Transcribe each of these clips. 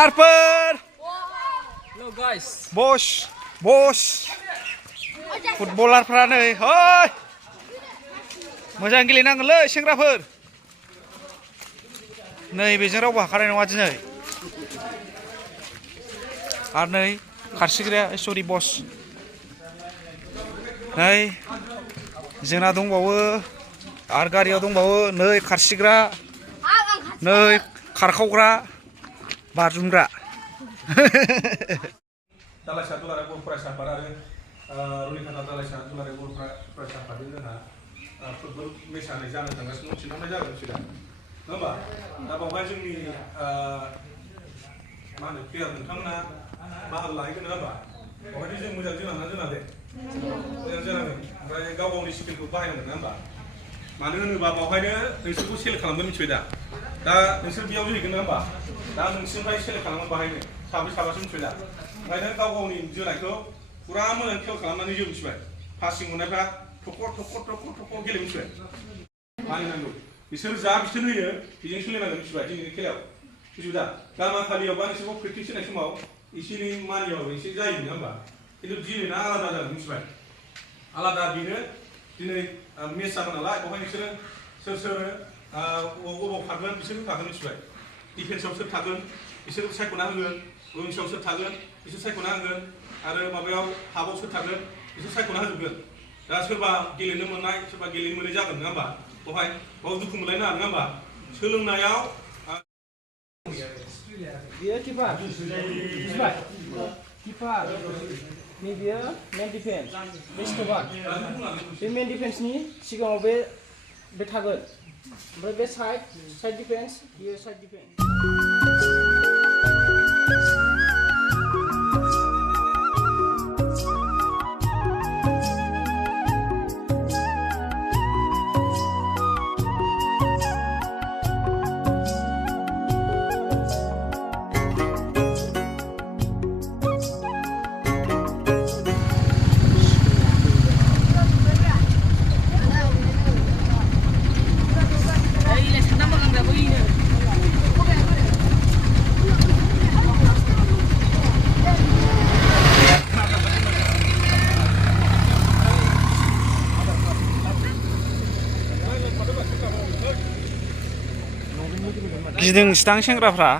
Hello guys. Bos. Footballerफ्रा नै मोजां गेलेनांगोनलै सेंग्राफोर. नै बेजों रावबो हाखानाय नङा दिनै. आरो नै खारसिग्राया सरि बस. नै जोंना दंबावो आरो गारियाव दंबावो नै खारसिग्रा, नै खारखावग्रा, बाज्रुमग्रा. दालाइसा दुलाराय बर' फरायसा आफाद आरो रुनिकाटा दालाइसा दुलाराय बर' फरायसा आफादजों जोंहा फुटबल मेचआ जानो थांगासिनो थिनहरनाय जागोन सिगां नङा होमबा दा बावहाय जोंनि मा होनो प्लेयार नोंथांमोना बाहागो लाहैगोन नङा होमबा बावहायथ' जों मोजां जोनांगोन जोनाखै मोजां जोनांगोन ओमफ्राय गाव गावनि स्किलखौ बाहायनांगोन नङा होमबा मानो होनोबा बावहायनो नोंसोरखौ सेलेक्ट खालामगोन मिथिबाय दा नोंसोर बेयाव जोहैगोन नङा होमबा दा नोंसोरनिफ्राय सेलेक्ट खालामगोन बाहायनो साब्रै साबासो मिथिबाय दा ओंखायनो गाव गावनि जोनायखौ फुरा मोजां खेल खालामनानै जों मिथिबाय पासिं मोननायफ्रा थख' गेलेनो मिथिबाय मानिनांगौ बिसोर जा बिसोर होयो बेजों सोलिनांगोन मिथिबाय दिनैनि खेलायाव मिथिबाय दा गामा खालियावबा नोंसोरखौ प्रेक्टिस होनाय समाव एसे एनै मानियाव एसे जायो नङा होमबा खिन्थु दिनैना आलादा जागोन मिथिबाय आलादा बेनो दिनै मेच जागोन नालाय बेवहाय नोंसोरो सोर अबाव थागोन बिसोरबो थागोन मिथिबाय डिफेन्सआव सोर थागोन बिसोर सायख'ना होगोन उइंसआव सोर थागोन बिसोर सायख'ना होगोन आरो माबायाव हाबाव सोर थागोन बिसोर सायख'ना होजोबगोन दा सोरबा गेलेनो मोननाय सोरबा गेलेनो मोनै जागोन नङा होमबा बाव दुखु मोनलायनाङा नङा होमबा सोलोंनायाव Dia kiper. Kiper. Ini dia main defense. Best cover. Be main defense ni sigaङाव बे थागोन. ओमफ्राय बे side defense, बियो side defense. गिदिं सिदां सेंग्राफ्रा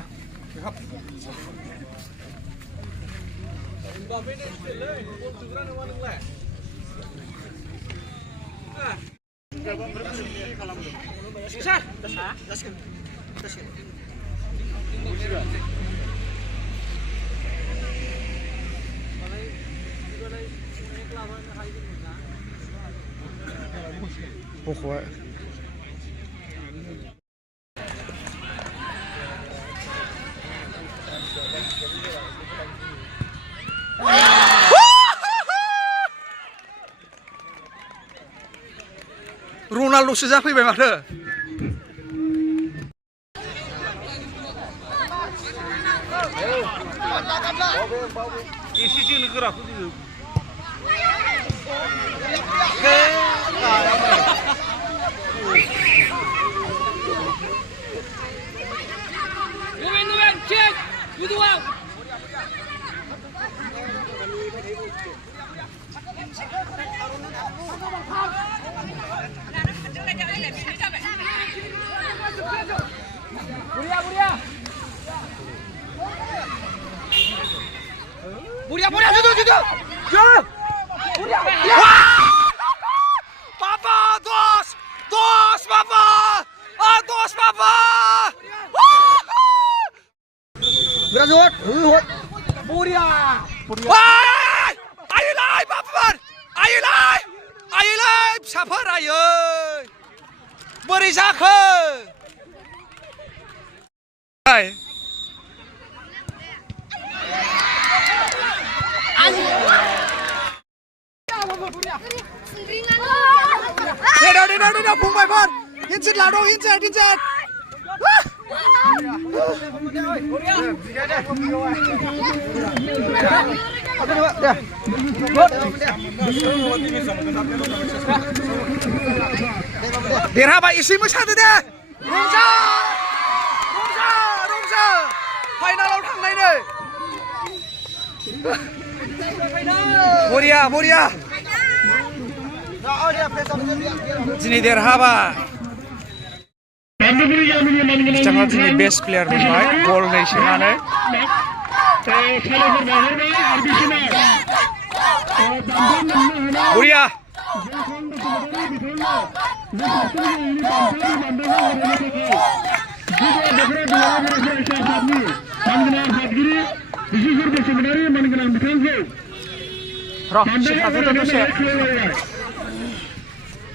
pokoknya Ronaldo'सो जाफैबाय माथो एसे जोनो गोराखौ जोङो Ruben, check! Good one! Buria, judul! Buria! Papa, dos, Papa! Dos, Papa! Berat, Buria! Ayolah, Papa! Ayolah, फिसाफोर आयै! बोरै जाखो? Đây, फंबायफोर! हिनसेट लादों, हिनसेट! देरहाबाय एसे मोसादो दे रंजा फाइनालाव थांनायनो बरिया बरिया दिनै देरहाबाय बिथाङा दिनै बेस्ट प्लेयार मोनबाय गल 2 सोनानै बरिया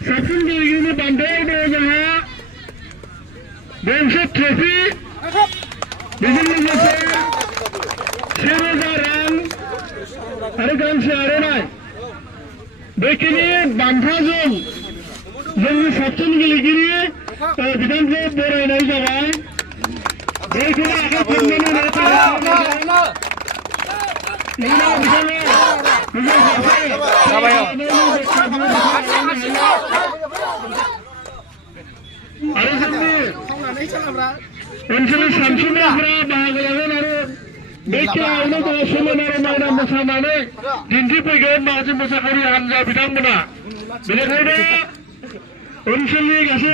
साबसिन गेलेगिरिनि बान्थायाव दङ जोंहा गंसे ट्रफि बेजों लोगोसे 1000 रां आरो गांसे आर'नाइ बेखिनि बान्थाजों जोंनि साबसिन गेलेगिरि बिथांखौ बरायनाय जाबाय बेखौनो आखाइ खबनानै आरो जोंनि ओनसोलनि सानसुमाफोरा बाहागो लागोन आरो बे खेलायावनो जोङो समायना रमायना मोसानानै दिन्थिफैगोन माखासे मोसाखावरि हान्जा बिथांमोना बेनिखायनो ओनसोलनि गासै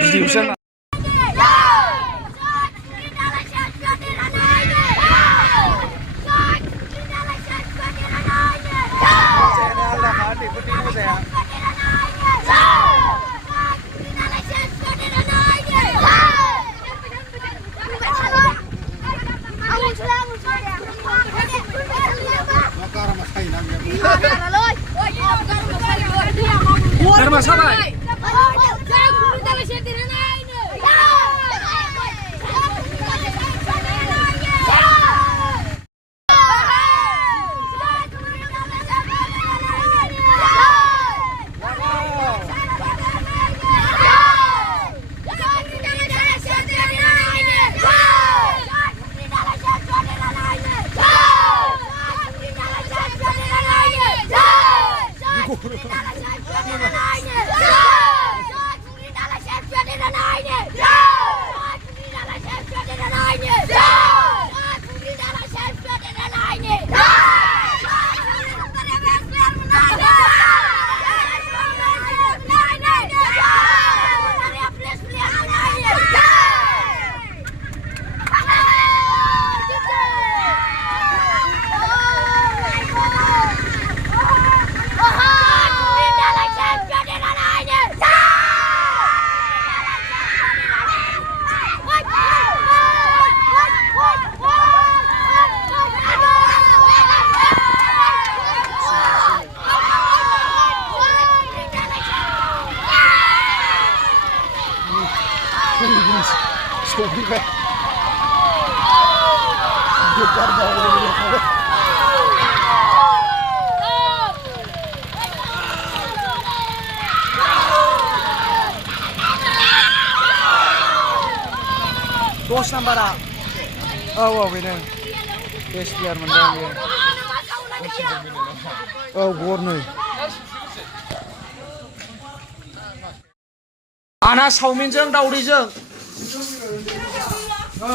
दस नाम्बारा औ बेनो बेस्ट प्लेयार मोनदों बे औ गरनै आना चावमिनजों दावदैजों औ